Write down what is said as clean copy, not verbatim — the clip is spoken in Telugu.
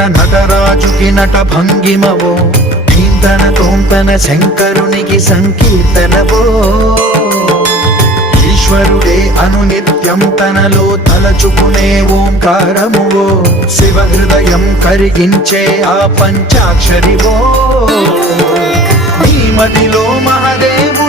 తన నటరాజుకి నట భంగిమవో ధీంతన తోంతన శంకరునికి సంకీర్తనవో ఈశ్వరుడే అనునిత్యం తనలో తలచుకునే ఓంకారమువో శివ హృదయం కరిగించే ఆ పంచాక్షరివో నీ మదిలో మహదేవ